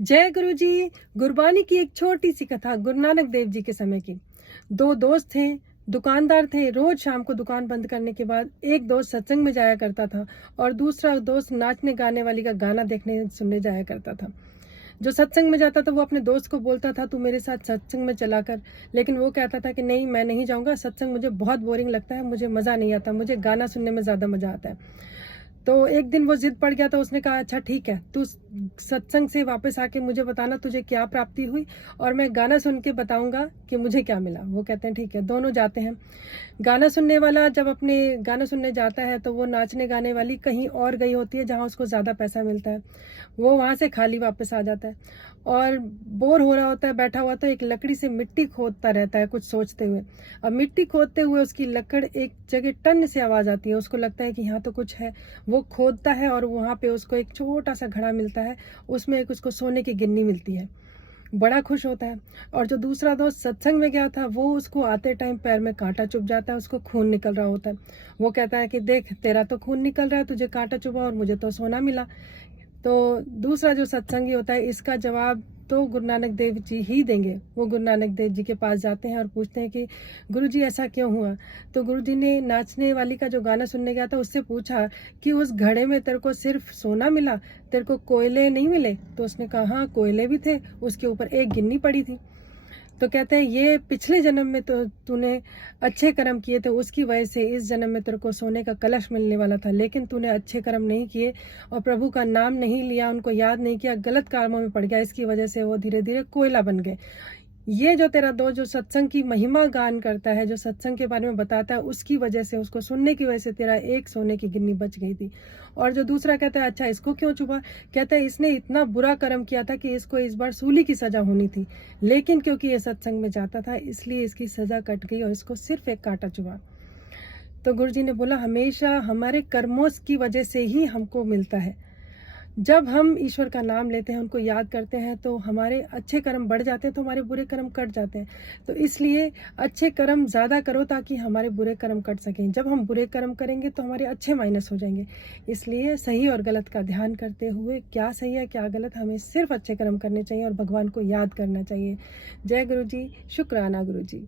जय गुरु जी। गुरबानी की एक छोटी सी कथा गुरु नानक देव जी के समय की। दो दोस्त थे, दुकानदार थे। रोज शाम को दुकान बंद करने के बाद एक दोस्त सत्संग में जाया करता था और दूसरा दोस्त नाचने गाने वाली का गाना देखने सुनने जाया करता था। जो सत्संग में जाता था वो अपने दोस्त को बोलता था तू मेरे साथ सत्संग में चला कर, लेकिन वो कहता था कि नहीं, मैं नहीं जाऊंगा, सत्संग मुझे बहुत बोरिंग लगता है, मुझे मजा नहीं आता, मुझे गाना सुनने में ज्यादा मजा आता है। तो एक दिन वो जिद पड़ गया तो उसने कहा अच्छा ठीक है, तू सत्संग से वापस आके मुझे बताना तुझे क्या प्राप्ति हुई और मैं गाना सुन के बताऊंगा कि मुझे क्या मिला। वो कहते हैं ठीक है। दोनों जाते हैं। गाना सुनने वाला जब अपने गाना सुनने जाता है तो वो नाचने गाने वाली कहीं और गई होती है जहाँ उसको ज़्यादा पैसा मिलता है। वो वहाँ से खाली वापस आ जाता है और बोर हो रहा होता है बैठा हुआ, तो एक लकड़ी से मिट्टी खोदता रहता है कुछ सोचते हुए। अब मिट्टी खोदते हुए उसकी लकड़ एक जगह टन से आवाज़ आती है, उसको लगता है कि यहाँ तो कुछ है। वो खोदता है और वहाँ पे उसको एक छोटा सा घड़ा मिलता है, उसमें एक उसको सोने की गिन्नी मिलती है। बड़ा खुश होता है। और जो दूसरा दोस्त सत्संग में गया था वो उसको आते टाइम पैर में कांटा चुभ जाता है, उसको खून निकल रहा होता है। वो कहता है कि देख, तेरा तो खून निकल रहा है, तुझे कांटा चुभा और मुझे तो सोना मिला। तो दूसरा जो सत्संगी होता है इसका जवाब तो गुरु नानक देव जी ही देंगे। वो गुरु नानक देव जी के पास जाते हैं और पूछते हैं कि गुरु जी ऐसा क्यों हुआ। तो गुरु जी ने नाचने वाली का जो गाना सुनने गया था उससे पूछा कि उस घड़े में तेरे को सिर्फ सोना मिला, तेरे को कोयले नहीं मिले। तो उसने कहा हाँ, कोयले भी थे, उसके ऊपर एक गिन्नी पड़ी थी। तो कहते हैं ये पिछले जन्म में तो तूने अच्छे कर्म किए थे, उसकी वजह से इस जन्म में तेरे को सोने का कलश मिलने वाला था, लेकिन तूने अच्छे कर्म नहीं किए और प्रभु का नाम नहीं लिया, उनको याद नहीं किया, गलत कामों में पड़ गया, इसकी वजह से वो धीरे धीरे कोयला बन गए। ये जो तेरा दोस्त जो सत्संग की महिमा गान करता है, जो सत्संग के बारे में बताता है, उसकी वजह से, उसको सुनने की वजह से तेरा एक सोने की गिन्नी बच गई थी। और जो दूसरा कहता है अच्छा इसको क्यों चुभा, कहता है इसने इतना बुरा कर्म किया था कि इसको इस बार सूली की सजा होनी थी, लेकिन क्योंकि ये सत्संग में जाता था इसलिए इसकी सजा कट गई और इसको सिर्फ एक कांटा चुभा। तो गुरु जी ने बोला हमेशा हमारे कर्मों की वजह से ही हमको मिलता है। जब हम ईश्वर का नाम लेते हैं, उनको याद करते हैं, तो हमारे अच्छे कर्म बढ़ जाते हैं, तो हमारे बुरे कर्म कट जाते हैं। तो इसलिए अच्छे कर्म ज़्यादा करो ताकि हमारे बुरे कर्म कट सकें। जब हम बुरे कर्म करेंगे तो हमारे अच्छे माइनस हो जाएंगे। इसलिए सही और गलत का ध्यान करते हुए क्या सही है क्या गलत, हमें सिर्फ अच्छे कर्म करने चाहिए और भगवान को याद करना चाहिए। जय गुरु जी। शुक्राना गुरु जी।